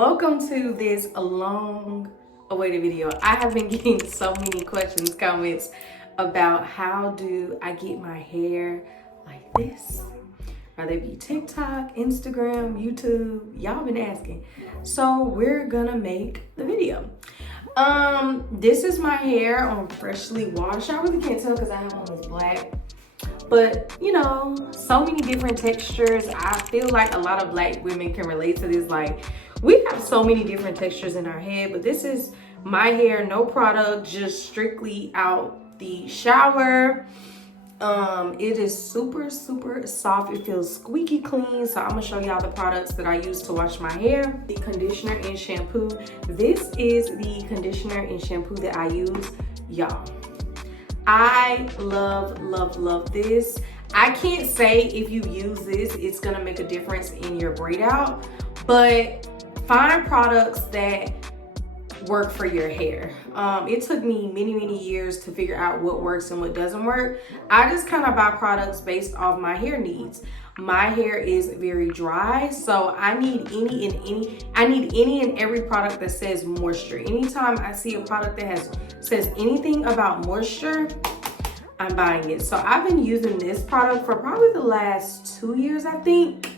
Welcome to this long awaited video. I have been getting so many questions, comments about how do I get my hair like this, whether it be TikTok, Instagram, YouTube. Y'all been asking, so we're gonna make the video. This is my hair on freshly washed. I really can't tell because I have on this black, but you know, so many different textures. I feel like a lot of black women can relate to this. Like, we have so many different textures in our head, but this is my hair, no product, just strictly out the shower. It is super soft. It feels squeaky clean. So I'm gonna show y'all the products that I use to wash my hair. The conditioner and shampoo. This is the conditioner and shampoo that I use, y'all. I love this. I can't say if you use this, it's gonna make a difference in your braid out, but find products that work for your hair. It took me many years to figure out what works and what doesn't work. I just kind of buy products based off my hair needs. My hair is very dry, so I need any and every product that says moisture. Anytime I see a product that says anything about moisture, I'm buying it. So I've been using this product for probably the last 2 years, I think.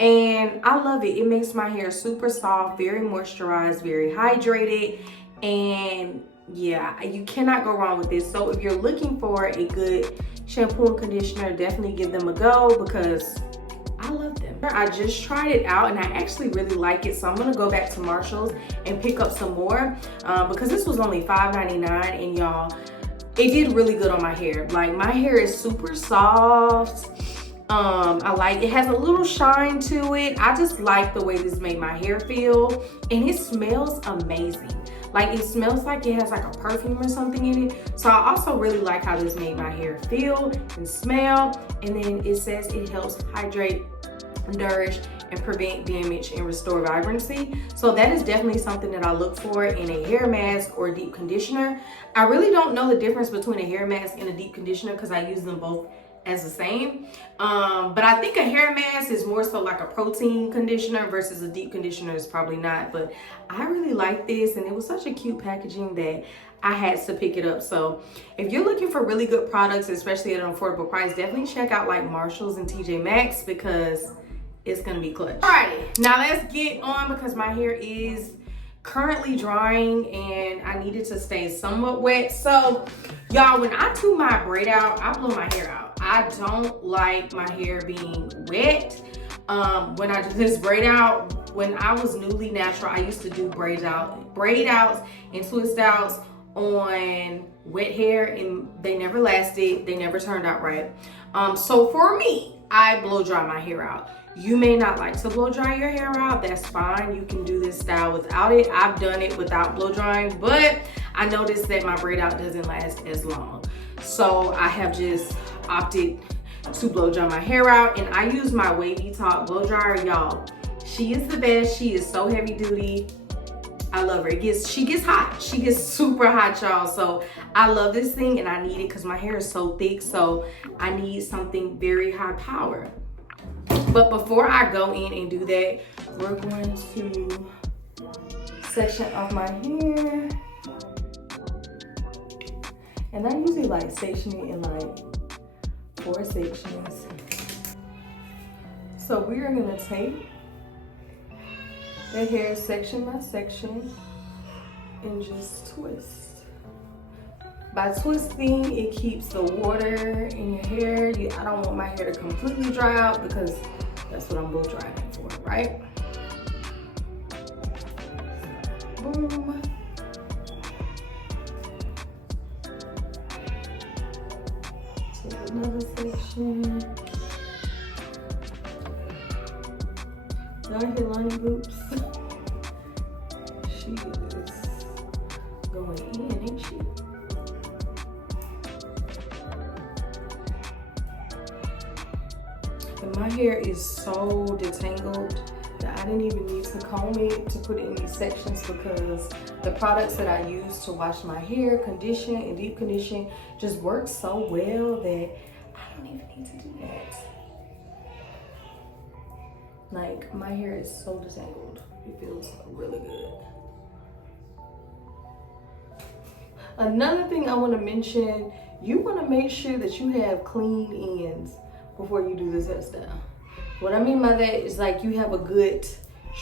And I love it. It makes my hair super soft, very moisturized, very hydrated. And yeah, you cannot go wrong with this. So if you're looking for a good shampoo and conditioner, definitely give them a go because I love them. I just tried it out and I actually really like it. So I'm gonna go back to Marshall's and pick up some more because this was only $5.99, and y'all, it did really good on my hair. Like, my hair is super soft. I like it. Has a little shine to it. I just like the way this made my hair feel, and it smells amazing. Like, it smells like it has like a perfume or something in it. So I also really like how this made my hair feel and smell. And then it says it helps hydrate, nourish, and prevent damage and restore vibrancy. So that is definitely something that I look for in a hair mask or deep conditioner. I really don't know the difference between a hair mask and a deep conditioner because I use them both as the same. But I think a hair mask is more so like a protein conditioner versus a deep conditioner is probably not. But I really like this, and it was such a cute packaging that I had to pick it up. So if you're looking for really good products, especially at an affordable price, definitely check out like Marshall's and TJ Maxx because it's gonna be clutch. Alrighty, now let's get on because my hair is currently drying and I need it to stay somewhat wet. So y'all, when I do my braid out, I blow my hair out. I don't like my hair being wet. When I do this braid out, when I was newly natural, I used to do braid outs and twist outs on wet hair, and they never lasted. They never turned out right. So for me, I blow dry my hair out. You may not like to blow dry your hair out. That's fine. You can do this style without it. I've done it without blow drying, but I noticed that my braid out doesn't last as long. So I have just opted to blow dry my hair out, and I use my Wavy Talk blow dryer, y'all. She is the best. She is so heavy duty. I love her. She gets hot. She gets super hot, y'all. So I love this thing, and I need it because my hair is so thick. So I need something very high power. But before I go in and do that, we're going to section off my hair. And I usually like section it in like 4 sections. So we are gonna take the hair section by section and just twist. By twisting, it keeps the water in your hair. I don't want my hair to completely dry out because that's what I'm blow drying it for, right? Boom. Take another section. Y'all hear Lonnie Boots? She is going in, ain't she? And my hair is so detangled that I didn't even need to comb it to put it in these sections because the products that I use to wash my hair, condition and deep condition, just work so well that I don't even need to do that. Like, my hair is so detangled. It feels really good. Another thing I want to mention, you want to make sure that you have clean ends before you do this hairstyle. What I mean by that is like you have a good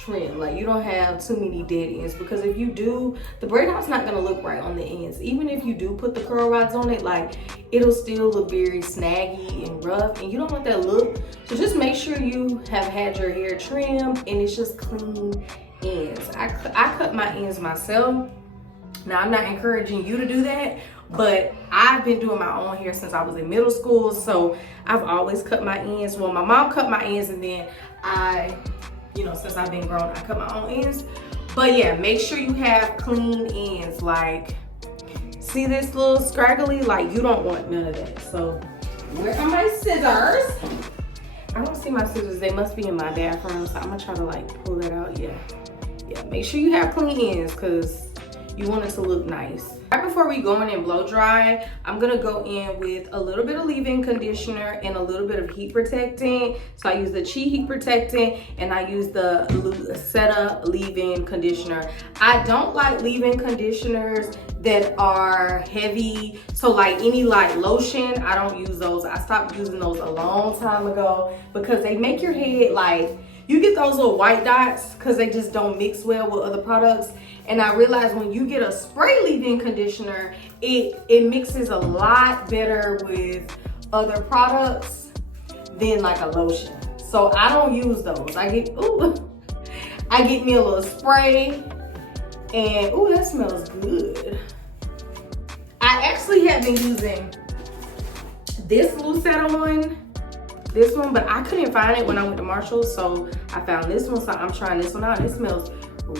trim, like you don't have too many dead ends, because if you do, the braid out's not gonna look right on the ends. Even if you do put the curl rods on it, like it'll still look very snaggy and rough, and you don't want that look. So just make sure you have had your hair trimmed and it's just clean ends. I cut my ends myself. Now I'm not encouraging you to do that, but I've been doing my own hair since I was in middle school, so I've always cut my ends. Well, my mom cut my ends, and then since I've been grown, I cut my own ends. But yeah, make sure you have clean ends. Like, see this little scraggly? Like, you don't want none of that. So, where are my scissors? I don't see my scissors. They must be in my bathroom, so I'm gonna try to like pull that out. Yeah, make sure you have clean ends, because you want it to look nice. Right before we go in and blow dry, I'm gonna go in with a little bit of leave-in conditioner and a little bit of heat protectant. So I use the Chi heat protectant and I use the Lusetta leave-in conditioner. I don't like leave-in conditioners that are heavy. So like any light lotion, I don't use those. I stopped using those a long time ago because they make your head like, you get those little white dots because they just don't mix well with other products. And I realized when you get a spray leave-in conditioner, it mixes a lot better with other products than like a lotion. So I don't use those. I get me a little spray, and that smells good. I actually have been using this Lusetta one, but I couldn't find it when I went to Marshall's, so I found this one. So I'm trying this one out. It smells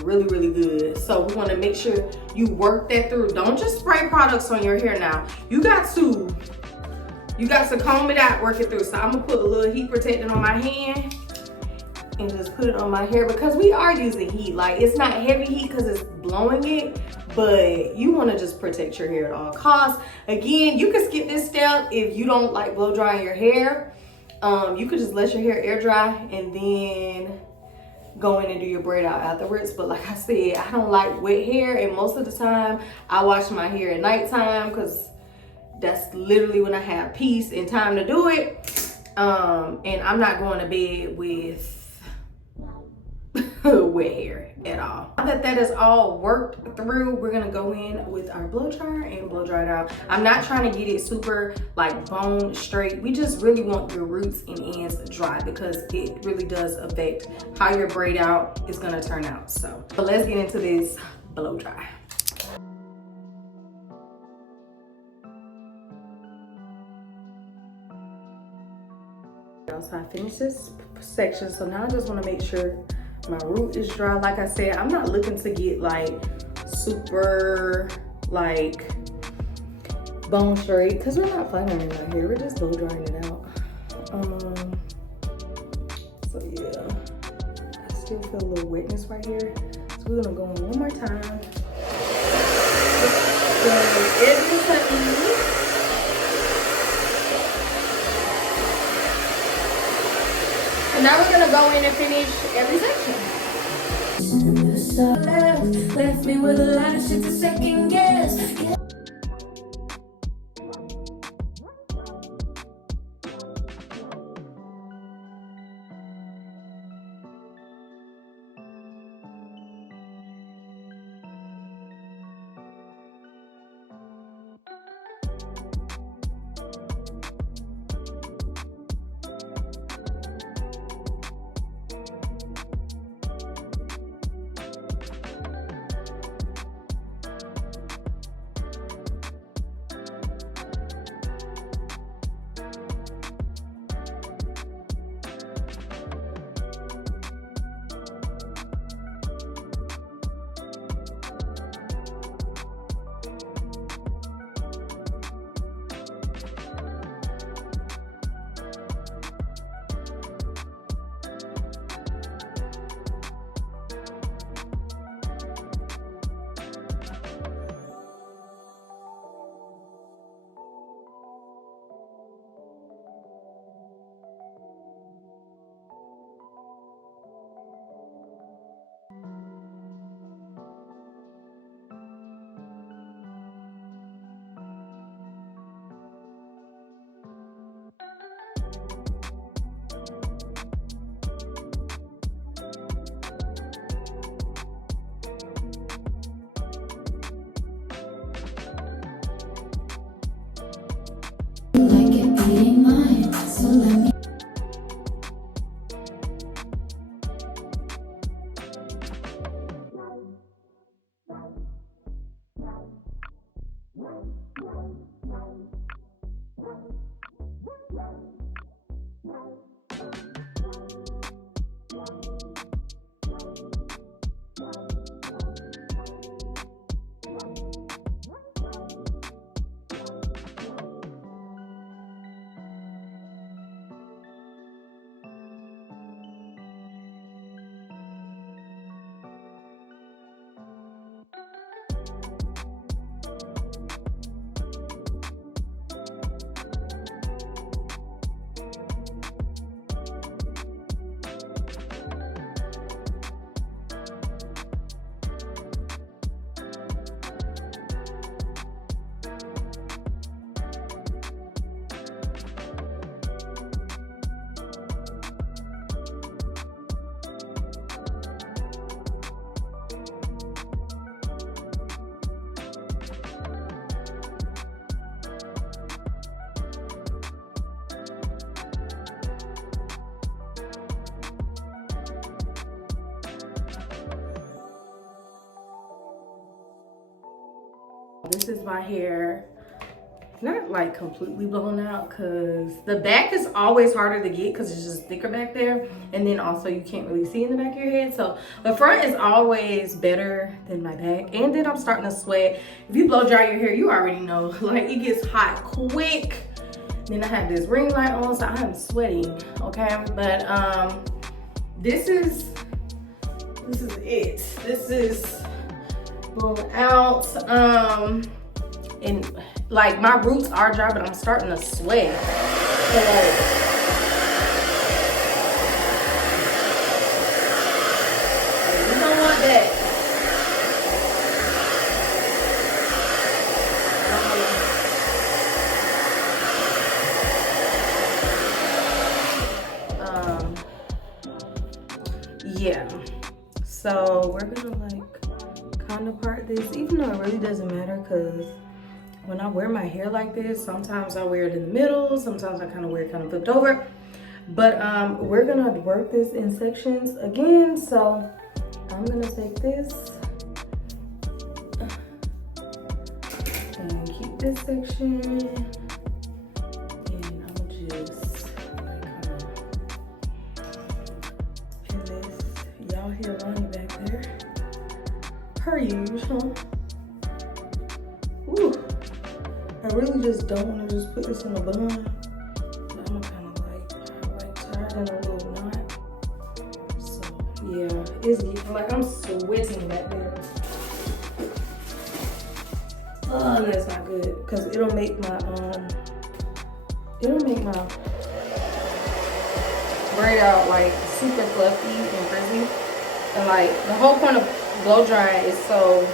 really, really good. So we want to make sure you work that through. Don't just spray products on your hair now. You got to comb it out, work it through. So I'm gonna put a little heat protectant on my hand and just put it on my hair, because we are using heat. Like, it's not heavy heat because it's blowing it, but you want to just protect your hair at all costs. Again, you can skip this step if you don't like blow drying your hair. You could just let your hair air dry and then go in and do your braid out afterwards. But like I said, I don't like wet hair, and most of the time I wash my hair at nighttime because that's literally when I have peace and time to do it. And I'm not going to bed with wet hair at all. Now that that is all worked through, we're gonna go in with our blow dryer and blow dry it out. I'm not trying to get it super like bone straight. We just really want your roots and ends dry, because it really does affect how your braid out is gonna turn out. So let's get into this blow dry. So I finished this section, so now I just want to make sure my root is dry. Like I said, I'm not looking to get like super like bone straight, because we're not flattering our hair, we're just blow drying it out. So yeah, I still feel a little wetness right here, so we're gonna go in one more time. And now we're gonna go in and finish every section. Left me with a lot of shit to second guess. This is my hair, not like completely blown out, because the back is always harder to get because it's just thicker back there, and then also you can't really see in the back of your head. So the front is always better than my back. And then I'm starting to sweat. If you blow dry your hair, you already know, like, it gets hot quick. Then I have this ring light on, so I'm sweating, okay? But this is it. This is blown out. And like, my roots are dry, but I'm starting to sweat. So, you don't want that. Yeah. So we're gonna like kind of part this, even though it really doesn't matter, because when I wear my hair like this, sometimes I wear it in the middle, sometimes I kind of wear it kind of flipped over. But we're gonna work this in sections again. So I'm gonna take this and keep this section, and I'm just pin this. Y'all hear Ronnie back there, per usual. Ooh. I really just don't want to just put this in a bun. I'm gonna kind of like tie it in a little knot. So yeah, it's like I'm sweating back there. Oh, that's not good, because it'll make my braid out like super fluffy and frizzy. And like the whole point of blow drying is so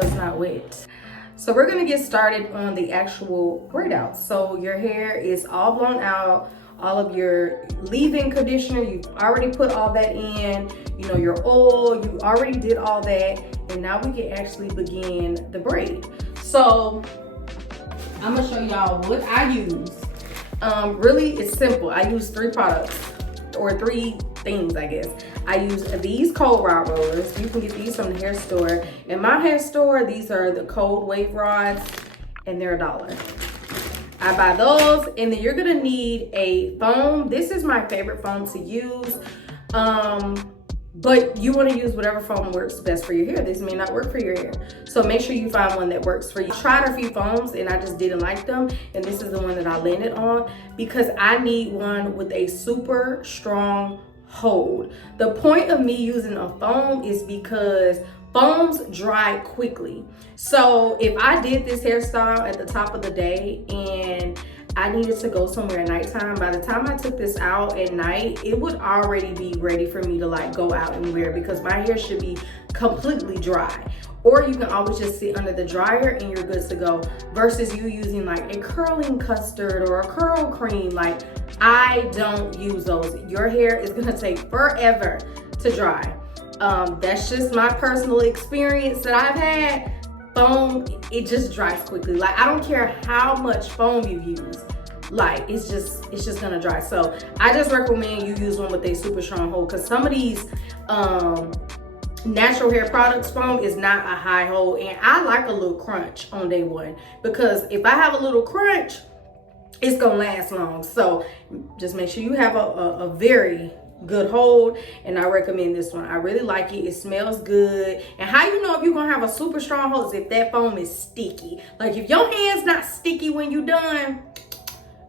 it's not wet. So we're gonna get started on the actual braid out. So your hair is all blown out, all of your leave-in conditioner, you've already put all that in, you know, your oil, you already did all that, and now we can actually begin the braid. So I'm gonna show y'all what I use. Really, it's simple. I use 3 products, or 3 things, I guess. I use these cold rod rollers. You can get these from the hair store. In my hair store, these are the cold wave rods, and they're $1. I buy those, and then you're gonna need a foam. This is my favorite foam to use. But you wanna use whatever foam works best for your hair. This may not work for your hair. So make sure you find one that works for you. I tried a few foams and I just didn't like them. And this is the one that I landed on, because I need one with a super strong hold. The point of me using a foam is because foams dry quickly. So if I did this hairstyle at the top of the day and I needed to go somewhere at nighttime, by the time I took this out at night, it would already be ready for me to like go out and wear, because my hair should be completely dry. Or you can always just sit under the dryer and you're good to go, versus you using like a curling custard or a curl cream. Like, I don't use those. Your hair is gonna take forever to dry. That's just my personal experience that I've had. Foam, it just dries quickly. Like, I don't care how much foam you use, like it's just gonna dry. So I just recommend you use one with a super strong hold, because some of these natural hair products foam is not a high hold, and I like a little crunch on day one, because if I have a little crunch, it's gonna last long. So just make sure you have a very good hold, and I recommend this one. I really like it. It smells good. And how you know if you're gonna have a super strong hold is if that foam is sticky. Like, if your hand's not sticky when you're done,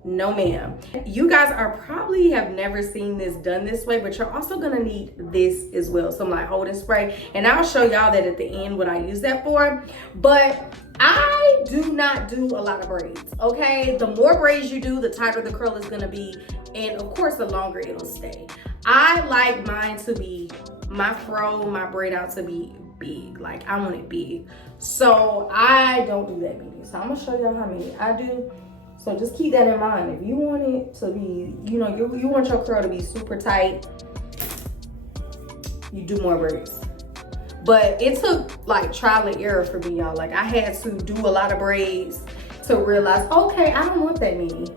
no ma'am. You guys are probably have never seen this done this way, but you're also gonna need this as well, some like holding spray, and I'll show y'all that at the end what I use that for. But I do not do a lot of braids, okay? The more braids you do, the tighter the curl is gonna be, and of course the longer it'll stay. I like mine to be, my fro, my braid out to be big. Like, I want it big, so I don't do that many. So I'm gonna show y'all how many I do. So just keep that in mind. If you want it to be, you know, you want your curl to be super tight, you do more braids. But it took like trial and error for me, y'all. Like, I had to do a lot of braids to realize, okay, I don't want that many.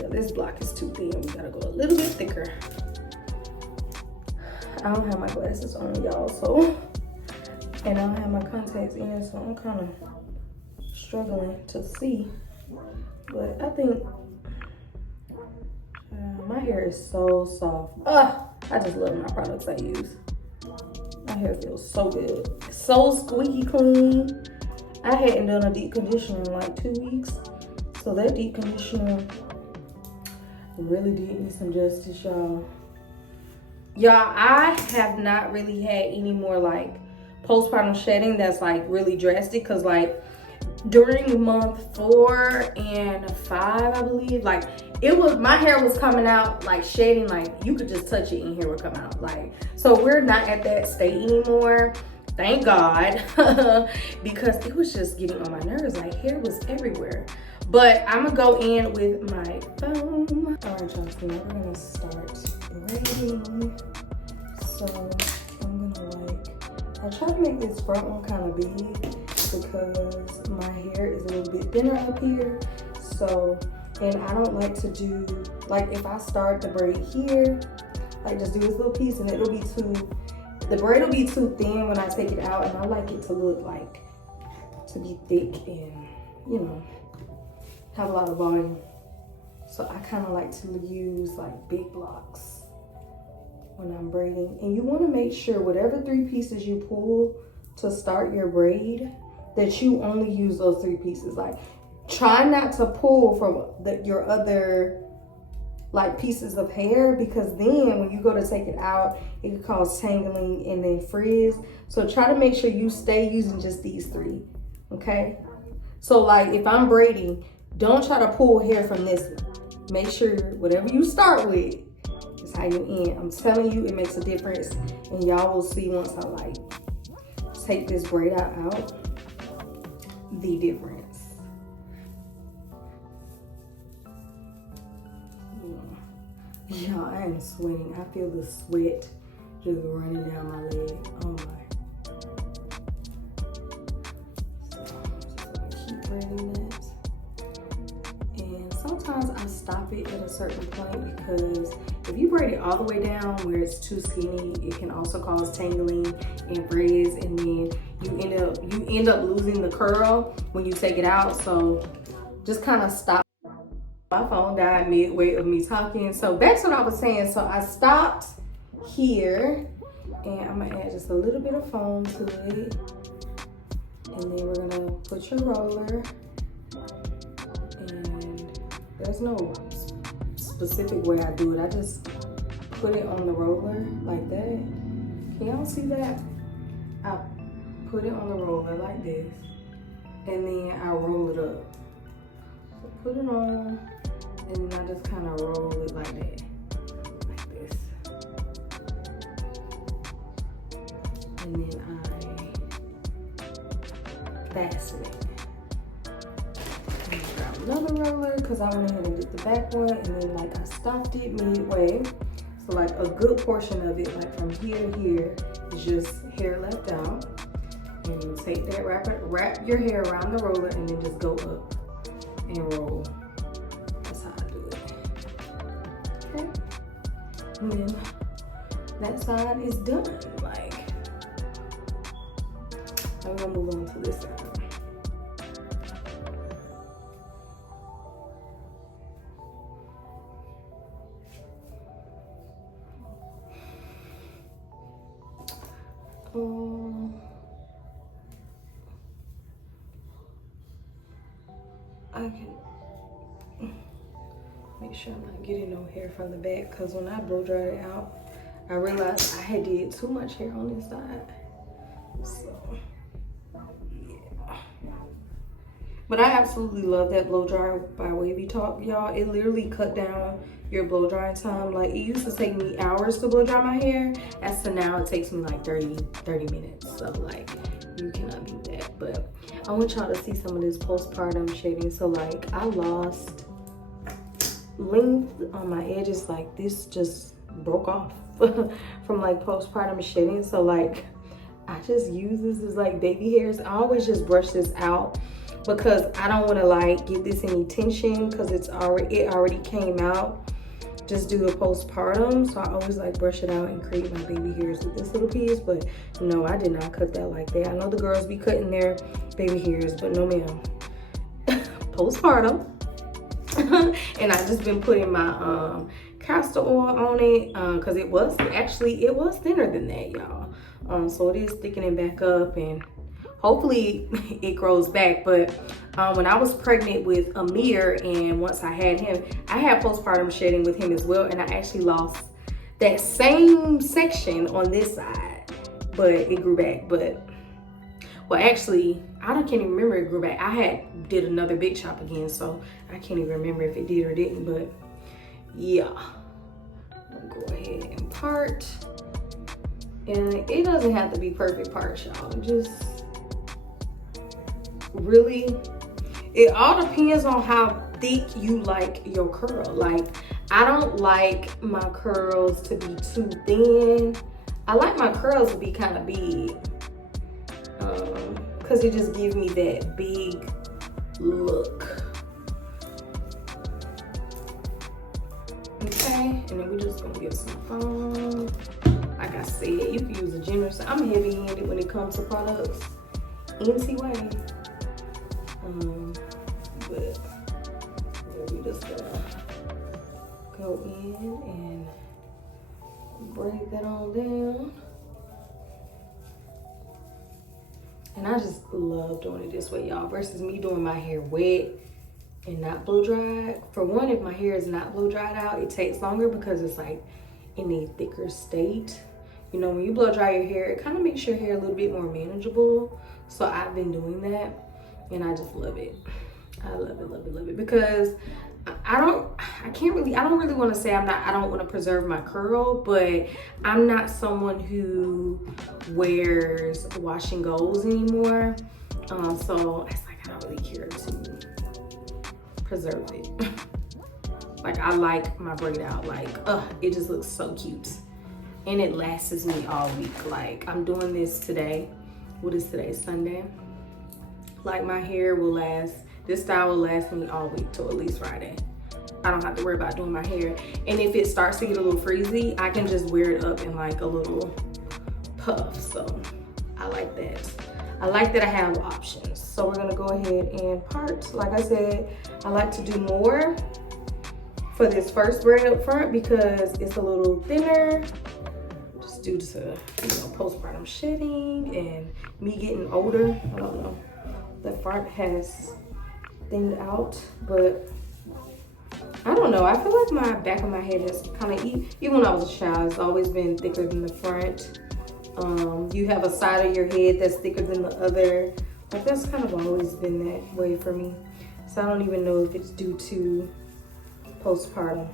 Yeah, this block is too thin. We gotta go a little bit thicker. I don't have my glasses on, y'all, so, and I don't have my contacts in, so I'm kind of struggling to see. But I think my hair is so soft. I just love my products I use. My hair feels so good. It's so squeaky clean. I hadn't done a deep conditioner in like 2 weeks. So that deep conditioner really did me some justice, y'all. Y'all, I have not really had any more like postpartum shedding that's like really drastic, because like during month 4 and 5, I believe, like my hair was coming out like shedding, like you could just touch it and hair would come out. Like, so we're not at that state anymore, thank God. Because it was just getting on my nerves, like hair was everywhere. But I'm gonna go in with my foam. All right, y'all, so now we're gonna start braiding. So I'm gonna I try to make this front one kind of big because my hair is a little bit thinner up here. So, and I don't like to do, like if I start the braid here, like just do this little piece and it'll be the braid will be too thin when I take it out, and I like it to look like, to be thick and, you know, have a lot of volume. So I kind of like to use like big blocks when I'm braiding. And you want to make sure whatever 3 pieces you pull to start your braid, that you only use those 3 pieces. Like, try not to pull from your other like pieces of hair, because then when you go to take it out, it could cause tangling and then frizz. So try to make sure you stay using just these 3, okay? So like if I'm braiding, don't try to pull hair from this one. Make sure whatever you start with is how you end. I'm telling you, it makes a difference, and y'all will see once I like take this braid out the difference. Y'all, I am sweating. I feel the sweat just running down my leg. Oh my. So just keep braiding that. And sometimes I stop it at a certain point, because if you braid it all the way down where it's too skinny, it can also cause tangling and frizz, and then you end up losing the curl when you take it out. So just kind of stop. My phone died midway of me talking. So back to what I was saying. So I stopped here, and I'm gonna add just a little bit of foam to it. And then we're gonna put your roller. And there's no specific way I do it. I just put it on the roller like that. Can y'all see that? I put it on the roller like this, and then I roll it up. So put it on, and then I just kind of roll it like that, like this. And then I fasten it. And grab another roller, because I went ahead and did the back one, and then like I stopped it midway. So like a good portion of it, like from here to here, is just hair left out. And you take that, wrap your hair around the roller, and then just go up and roll. That's how I do it. Okay. And then that side is done. Like, I'm gonna move on to this side. I can make sure I'm not getting no hair from the back, because when I blow dried it out, I realized I had did too much hair on this side. So, yeah. But I absolutely love that blow dryer by Wavy Talk, y'all. It literally cut down your blow drying time. Like, it used to take me hours to blow dry my hair, as to now it takes me like 30 minutes. So like, you cannot beat that. But I want y'all to see some of this postpartum shading. So like, I lost length on my edges. Like, this just broke off from like postpartum shedding. So like, I just use this as like baby hairs. I always just brush this out, because I don't want to like give this any tension, because it already came out. just due to postpartum. So I always like brush it out and create my baby hairs with this little piece. But no, I did not cut that like that. I know the girls be cutting their baby hairs, but no ma'am. Postpartum. And I just been putting my castor oil on it because it was thinner than that, y'all. So it is thickening back up, and hopefully it grows back. But when I was pregnant with Amir, and once I had him, I had postpartum shedding with him as well, and I actually lost that same section on this side, but it grew back. But well, actually, I can't even remember it grew back. I did another big chop again, so I can't even remember if it did or didn't. But yeah, I'll go ahead and part. And it doesn't have to be perfect parts, y'all. Just really, it all depends on how thick you like your curl. Like, I don't like my curls to be too thin. I like my curls to be kind of big, because it just gives me that big look. Okay, and then we're just gonna get some foam. Like I said, you can use a generous. I'm heavy-handed when it comes to products, anyway. But we just gonna go in and break that on down. And I just love doing it this way, y'all, versus me doing my hair wet and not blow dried. For one, if my hair is not blow dried out, it takes longer because it's like in a thicker state. You know, when you blow dry your hair, it kind of makes your hair a little bit more manageable. So I've been doing that, and I just love it. I love it, love it, love it, because I don't really want to say I don't want to preserve my curl, but I'm not someone who wears wash and goes anymore. So it's like I don't really care to preserve it. Like, I like my braid out. Like, it just looks so cute. And it lasts me all week. Like, I'm doing this today. What is today? Sunday. Like, my hair will last, this style will last me all week till at least Friday. I don't have to worry about doing my hair. And if it starts to get a little frizzy, I can just wear it up in like a little puff. So I like that. I like that I have options. So we're gonna go ahead and part. Like I said, I like to do more for this first braid up front because it's a little thinner, just due to, you know, postpartum shedding and me getting older. I don't know, the front has thinned out, but I don't know. I feel like my back of my head is kind of, even when I was a child, it's always been thicker than the front. You have a side of your head that's thicker than the other. Like, that's kind of always been that way for me. So I don't even know if it's due to postpartum.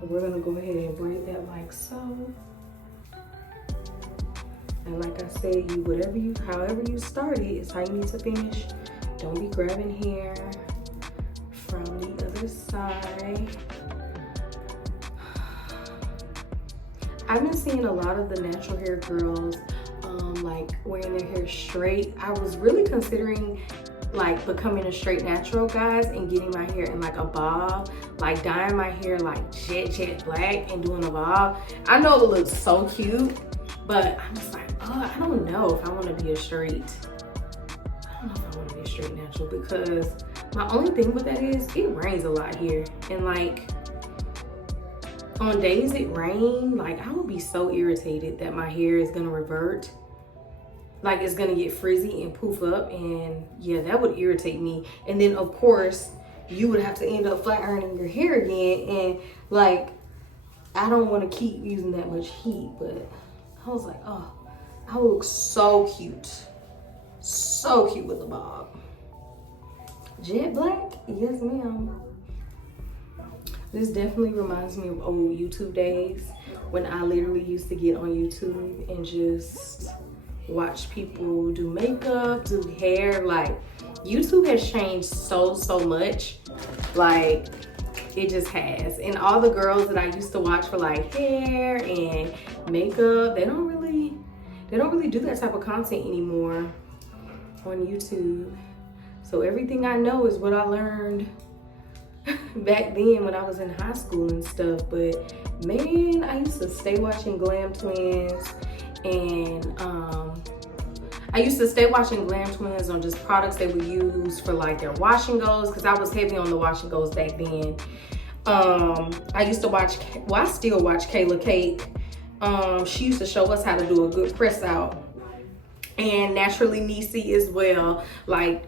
But we're gonna go ahead and braid that like so. And like I said, however you start it is how you need to finish. Don't be grabbing hair from the other side. I've been seeing a lot of the natural hair girls like wearing their hair straight. I was really considering like becoming a straight natural, guys, and getting my hair in like a bob, like dyeing my hair like jet black and doing a bob. I know it looks so cute, but I'm just like, I don't know if I want to be a straight. I don't know if I want to be a straight natural, because my only thing with that is it rains a lot here, and like on days it rains, like I would be so irritated that my hair is gonna revert, like it's gonna get frizzy and poof up, and yeah, that would irritate me. And then of course you would have to end up flat ironing your hair again, and like I don't want to keep using that much heat. But I was like, oh, I look so cute with the bob. Jet black, yes ma'am. This definitely reminds me of old YouTube days when I literally used to get on YouTube and just watch people do makeup, do hair. Like, YouTube has changed so much. Like, it just has. And all the girls that I used to watch for like hair and makeup, they don't really do that type of content anymore on YouTube. So everything I know is what I learned back then when I was in high school and stuff, but man, I used to stay watching Glam Twins, and I used to stay watching Glam Twins on just products they would use for like their wash and goes, because I was heavy on the wash and goes back then. I used to watch, well, I still watch Kayla Cake. She used to show us how to do a good press out, and Naturally Niecy as well. Like,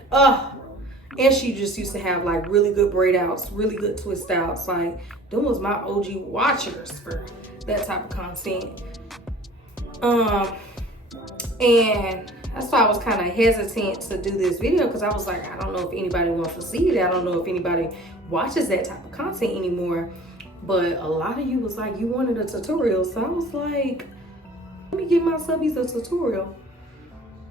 and she just used to have like really good braid outs, really good twist outs. Like, them was my OG watchers for that type of content. And that's why I was kind of hesitant to do this video, because I was like, I don't know if anybody wants to see it. I don't know if anybody watches that type of content anymore. But a lot of you was like, you wanted a tutorial. So I was like, let me give my subbies a tutorial.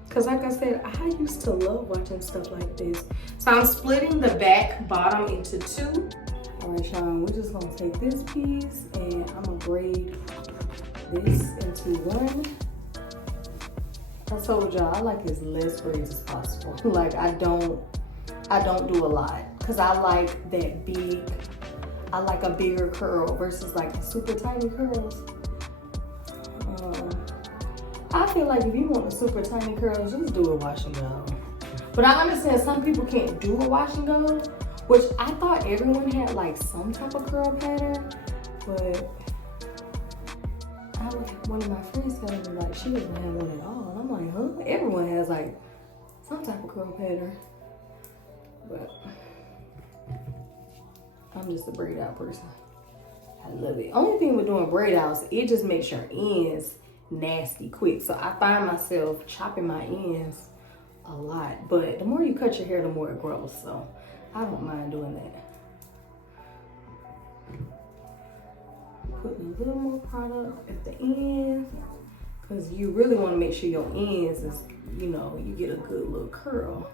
Because like I said, I used to love watching stuff like this. So I'm splitting the back bottom into two. All right, Sean, we're just gonna take this piece and I'm gonna braid this into one. I told y'all I like as less braids as possible. Like I don't do a lot, because I like that big, I like a bigger curl versus like super tiny curls. I feel like if you want a super tiny curls, just do a wash and go. But I understand some people can't do a wash and go, which I thought everyone had like some type of curl pattern, but one of my friends told me like she doesn't have one at all. And I'm like, huh? Everyone has like some type of curl pattern. But I'm just a braid out person. I love it. Only thing with doing braid outs, it just makes your ends nasty quick. So I find myself chopping my ends a lot. But the more you cut your hair, the more it grows. So I don't mind doing that. Putting a little more product at the end, because you really want to make sure your ends is, you know, you get a good little curl.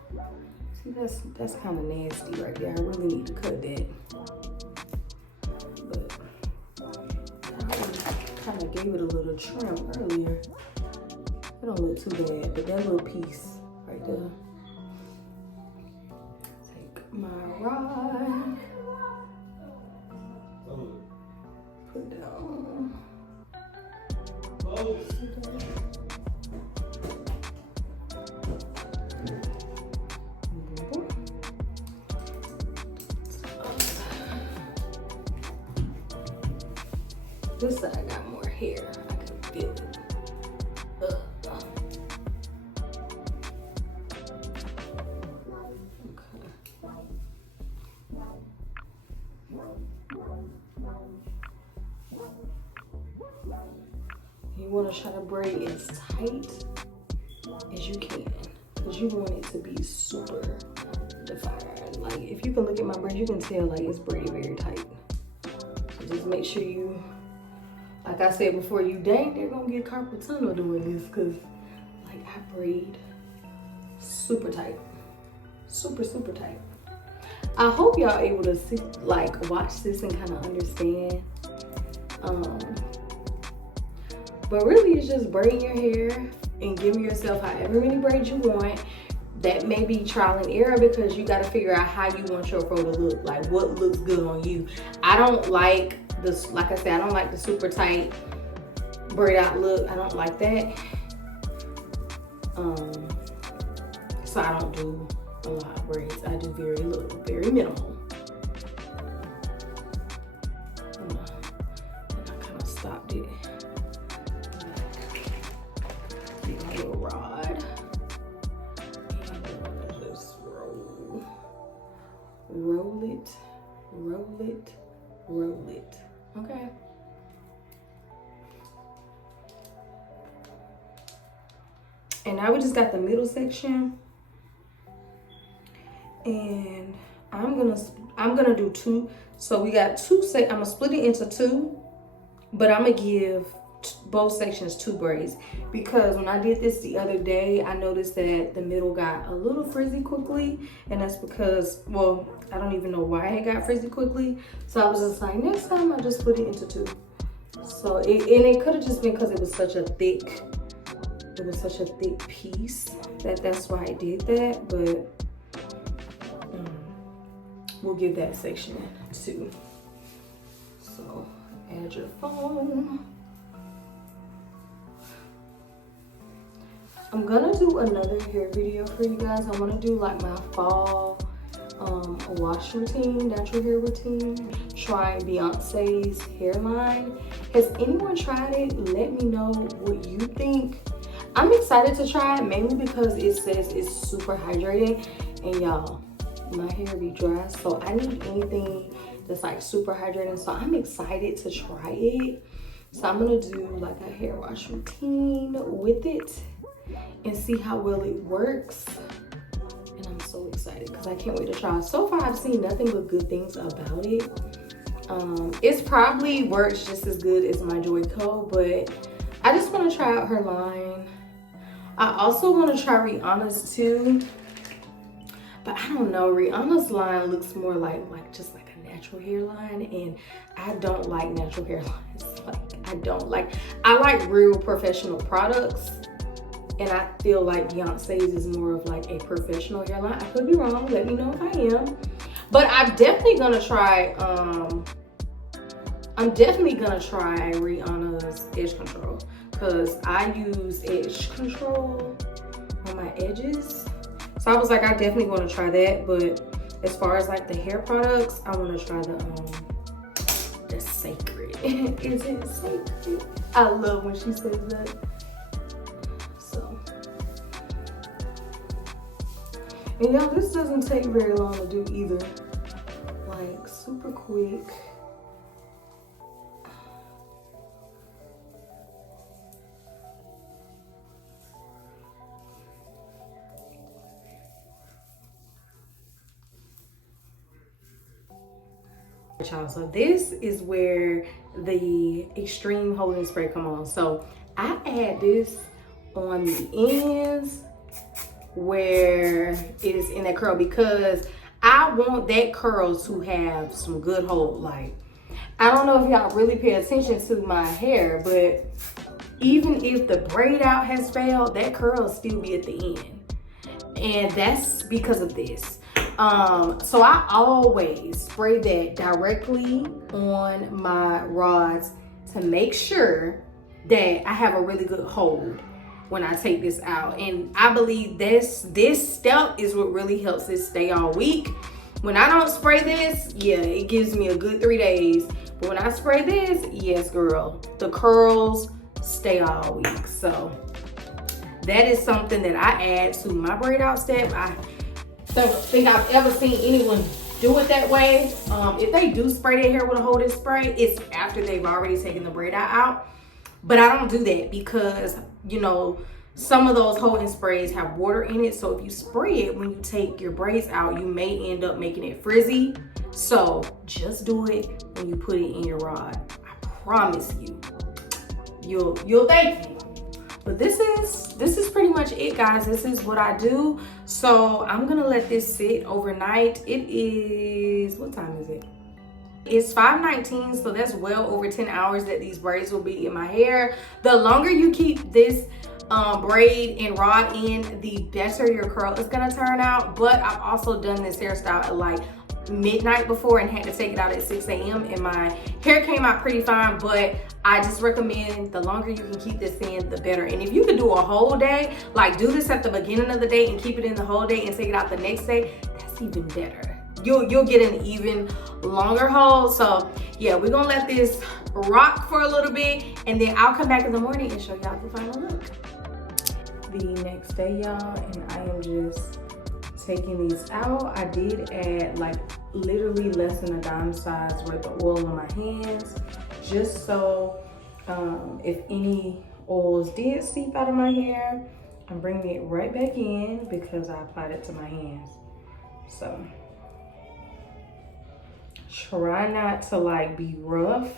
See, that's kind of nasty right there. I really need to cut that. But I kind of gave it a little trim earlier. It don't look too bad, but that little piece right there. Take my rod. Put down. This side got more hair. I can feel it. You want to try to braid as tight as you can, because you want it to be super defined. Like if you can look at my braid, you can tell like it's braided very tight. So just make sure you, like I said before, you dang, they're gonna get carpal tunnel doing this, because like I braid super tight, super tight. I hope y'all able to see, like watch this and kind of understand. But really it's just braiding your hair and giving yourself however many braids you want. That may be trial and error, because you got to figure out how you want your fro to look, like what looks good on you. I don't like this, like I said, I don't like the super tight braid out look. I don't like that. So I don't do a lot of braids. I do very little, very minimal. And I kind of stopped it. Take a little rod and just roll it. Okay. And now we just got the middle section, and I'm gonna do two. So we got two I'm gonna split it into two, but I'm gonna give both sections 2 braids, because when I did this the other day, I noticed that the middle got a little frizzy quickly, and that's because, well, I don't even know why it got frizzy quickly. So I was just like, next time I just split it into 2. So it could have just been because it was such a thick piece that's why I did that. But we'll give that section too. So add your foam. I'm gonna do another hair video for you guys. I want to do like my fall wash routine, natural hair routine, trying Beyonce's hairline. Has anyone tried it? Let me know what you think. I'm excited to try it, mainly because it says it's super hydrating, and y'all, my hair be dry, so I need anything that's like super hydrating. So I'm excited to try it. So I'm gonna do like a hair wash routine with it and see how well it works. And I'm so excited because I can't wait to try it. So far I've seen nothing but good things about it. It's probably works just as good as my Joico, but I just want to try out her line. I also want to try Rihanna's too, but I don't know, Rihanna's line looks more like just like a natural hairline, and I don't like natural hairlines. Like I like real professional products, and I feel like Beyonce's is more of like a professional hairline. I could be wrong, let me know if I am. But I'm definitely gonna try Rihanna's edge control, because I use edge control on my edges. So I was like, I definitely want to try that. But as far as like the hair products, I want to try the Sacred. Is it Sacred? I love when she says that. So, and y'all, this doesn't take very long to do either. Like super quick. Y'all, so this is where the extreme holding spray come on. So I add this on the ends where it is in that curl, because I want that curl to have some good hold. Like, I don't know if y'all really pay attention to my hair, but even if the braid out has failed, that curl still be at the end, and that's because of this. So I always spray that directly on my rods to make sure that I have a really good hold when I take this out. And I believe this step is what really helps it stay all week. When I don't spray this, yeah, it gives me a good 3 days. But when I spray this, yes girl, the curls stay all week. So that is something that I add to my braid out step. I don't think I've ever seen anyone do it that way. If they do spray their hair with a holding spray, it's after they've already taken the braid out. But I don't do that because, you know, some of those holding sprays have water in it. So if you spray it when you take your braids out, you may end up making it frizzy. So just do it when you put it in your rod. I promise you, you'll thank me. But this is pretty much it, guys. This is what I do. So I'm gonna let this sit overnight. It is, what time is it? It's 5:19, so that's well over 10 hours that these braids will be in my hair. The longer you keep this braid and rod in, the better your curl is gonna turn out. But I've also done this hairstyle at like midnight before and had to take it out at 6 a.m. and my hair came out pretty fine. But I just recommend the longer you can keep this in, the better. And if you can do a whole day, like do this at the beginning of the day and keep it in the whole day and take it out the next day, that's even better. You'll get an even longer hold. So yeah, we're gonna let this rock for a little bit, and then I'll come back in the morning and show y'all the final look. The next day, y'all, and I am just taking these out. I did add like literally less than a dime size worth of oil on my hands, just so if any oils did seep out of my hair, I'm bringing it right back in because I applied it to my hands. So try not to like be rough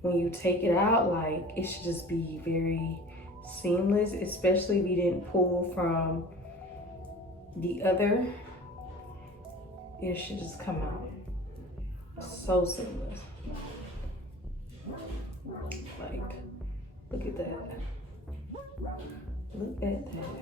when you take it out. Like, it should just be very seamless, especially if you didn't pull from the other. It should just come out so seamless. Like, look at that. Look at that.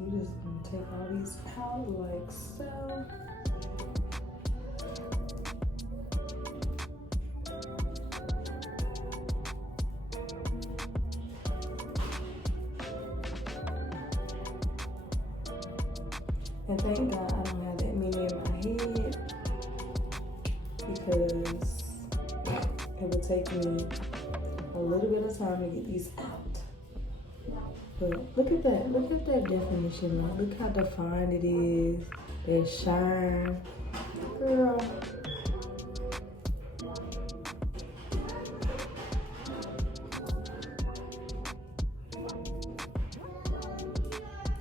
we're just gonna take all these out like so. And thank God I don't have that many in my head, because it would take me a little bit of time to get these out. But look at that definition. Like, look how defined it is. There's shine. Girl.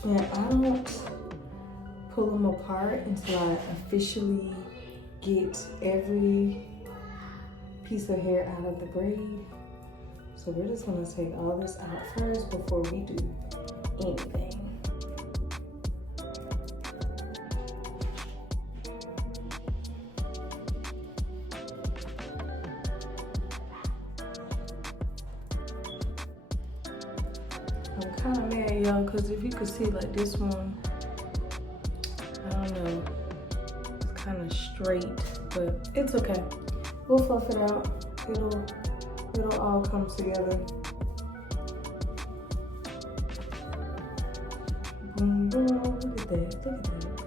And I don't pull them apart until I officially get every piece of hair out of the braid. So we're just gonna take all this out first before we do anything. I'm kind of mad, y'all, because if you could see, like, this one, I don't know, it's kind of straight, but it's okay. We'll fluff it out. It'll all come together. Boom, boom. Look at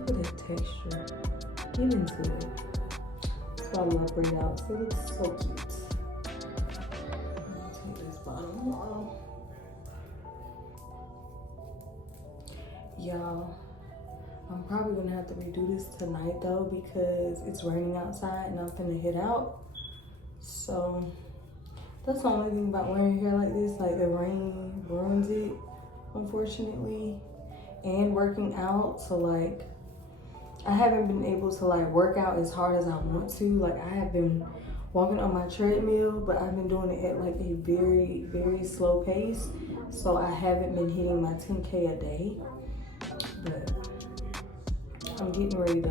that texture. Get into it. That's why I love braid outs. It looks so cute. Take this bottom off. Y'all, I'm probably gonna have to redo this tonight though, because it's raining outside and I'm finna head out. So that's the only thing about wearing hair like this, like the rain ruins it, unfortunately, and working out. So like, I haven't been able to like work out as hard as I want to. Like, I have been walking on my treadmill, but I've been doing it at like a very, very slow pace. So I haven't been hitting my 10K a day, but I'm getting ready to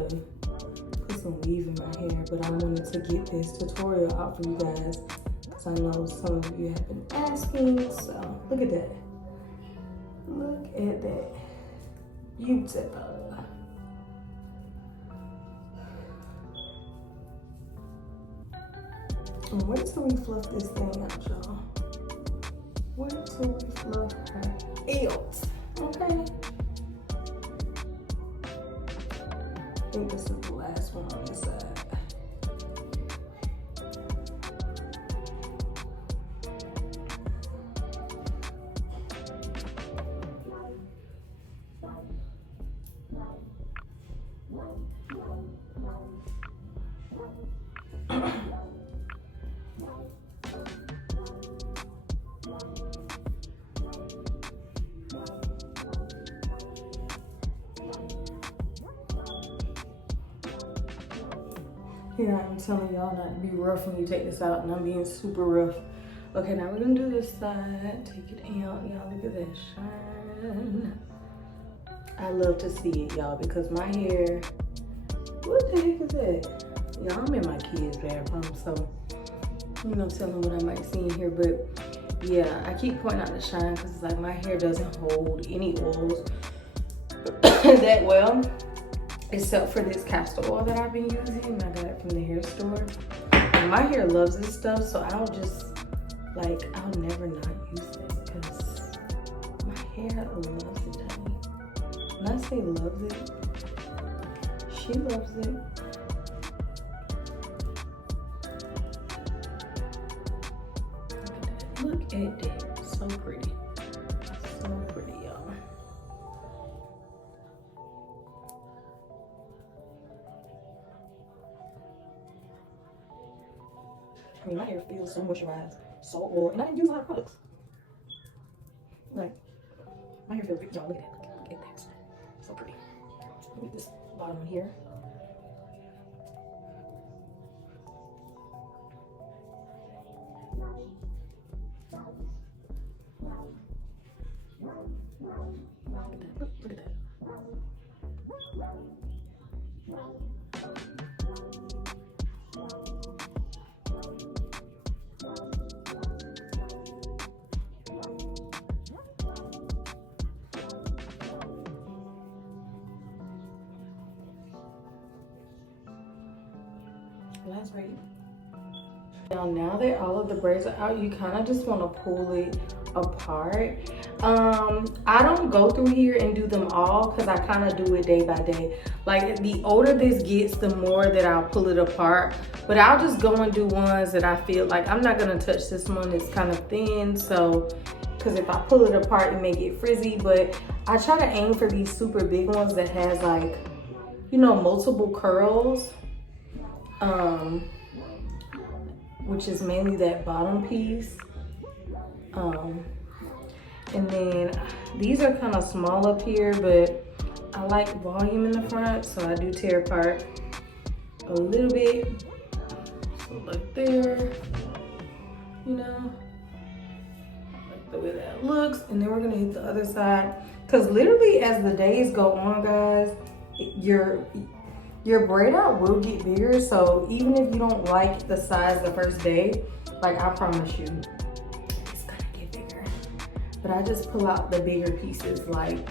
put some weave in my hair. But I wanted to get this tutorial out for you guys, I know some of you have been asking, so look at that. Look at that. Beautiful. And wait till we fluff this thing out, y'all. Wait till we fluff her out, okay? I think this is the last one on this side. Here I'm telling y'all not to be rough when you take this out, and I'm being super rough. Okay, now we're gonna do this side. Take it out, y'all. Look at that shine. I love to see it, y'all, because my hair, what the heck is that? Y'all, I'm in my kids' bathroom, so you know, tell them what I might see in here. But yeah, I keep pointing out the shine because it's like my hair doesn't hold any oils that well, except for this castor oil that I've been using. I got it from the hair store. And my hair loves this stuff, so I'll just, like, I'll never not use this because my hair loves it, honey. When I say loves it, she loves it. Look at that. So pretty. So pretty, y'all. I mean, my hair feels so moisturized, so oily, and I didn't use a lot of products. Like, my hair feels good. Y'all, look at that. Look at that. So pretty. Look at this bottom one here. Look at that. Last braid. Now that all of the braids are out, you kind of just want to pull it apart. I don't go through here and do them all because I kind of do it day by day. Like the older this gets, the more that I'll pull it apart. But I'll just go and do ones that I feel like I'm not gonna touch this one. It's kind of thin, so because if I pull it apart, it may get frizzy. But I try to aim for these super big ones that has like, you know, multiple curls. Which is mainly that bottom piece. And then these are kind of small up here, but I like volume in the front, so I do tear apart a little bit. So like there, you know, I like the way that looks. And then we're gonna hit the other side, because literally as the days go on, guys, your braid out will get bigger. So even if you don't like the size the first day, like I promise you, it's gonna get bigger. But I just pull out the bigger pieces, like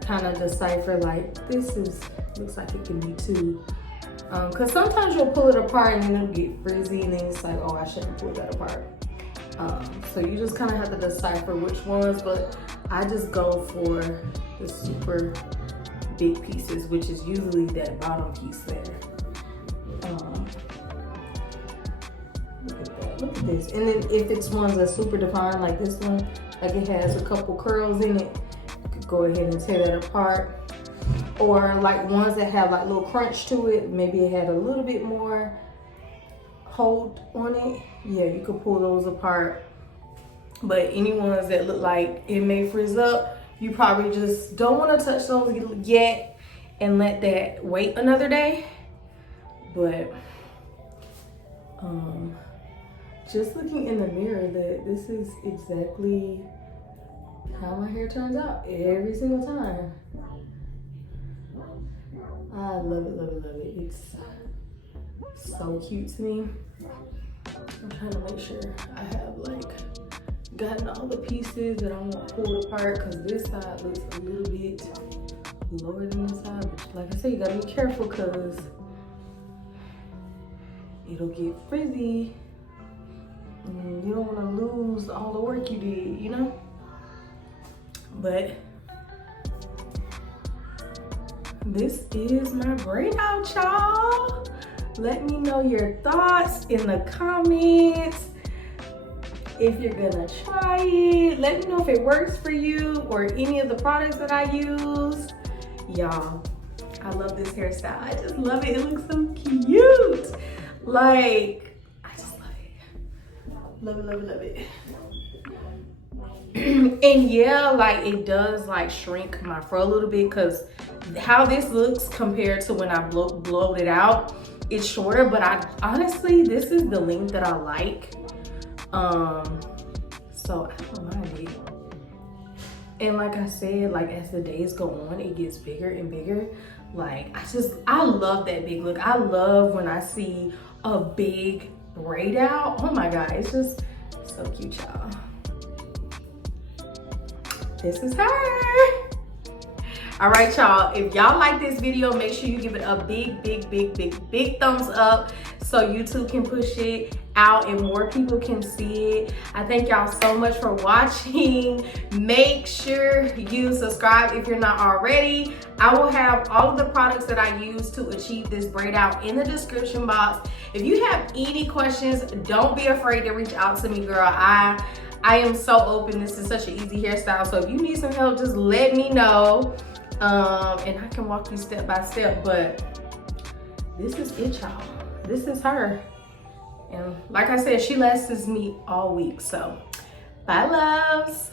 kind of decipher like this is, looks like it can be two. Cause sometimes you'll pull it apart and then it'll get frizzy and then it's like, oh, I shouldn't pull that apart. So you just kind of have to decipher which ones, but I just go for the super big pieces, which is usually that bottom piece there. Look at that, look at this. And then if it's ones that super defined, like this one, like it has a couple curls in it, you could go ahead and tear that apart. Or like ones that have like a little crunch to it, maybe it had a little bit more hold on it, yeah, you could pull those apart. But any ones that look like it may frizz up, you probably just don't want to touch those yet and let that wait another day. But just looking in the mirror, that this is exactly how my hair turns out every single time. I love it, love it, love it. It's so cute to me. I'm trying to make sure I have like gotten all the pieces that I want pulled apart, because this side looks a little bit lower than this side. But like I said, you gotta be careful because it'll get frizzy and you don't want to lose all the work you did, you know? But this is my braid out, y'all. Let me know your thoughts in the comments. If you're gonna try it, let me know if it works for you or any of the products that I use. Y'all, I love this hairstyle. I just love it. It looks so cute. Like, I just love it. Love it, love it, love it. And yeah, like it does like shrink my fro a little bit, because how this looks compared to when I blowed it out, it's shorter. But I honestly, this is the length that I like. So I don't mind it. And like I said, like as the days go on, it gets bigger and bigger. Like I love that big look. I love when I see a big braid out. Oh my God, it's just so cute, y'all. This is her. All right, y'all, if y'all like this video, make sure you give it a big thumbs up so YouTube can push it out and more people can see it. I thank y'all so much for watching. Make sure you subscribe if you're not already. I will have all of the products that I use to achieve this braid out in the description box. If you have any questions, don't be afraid to reach out to me, girl. I am so open. This is such an easy hairstyle, so if you need some help, just let me know. And I can walk you step by step. But this is it, y'all. This is her. And like I said, she lasts me all week. So bye, loves.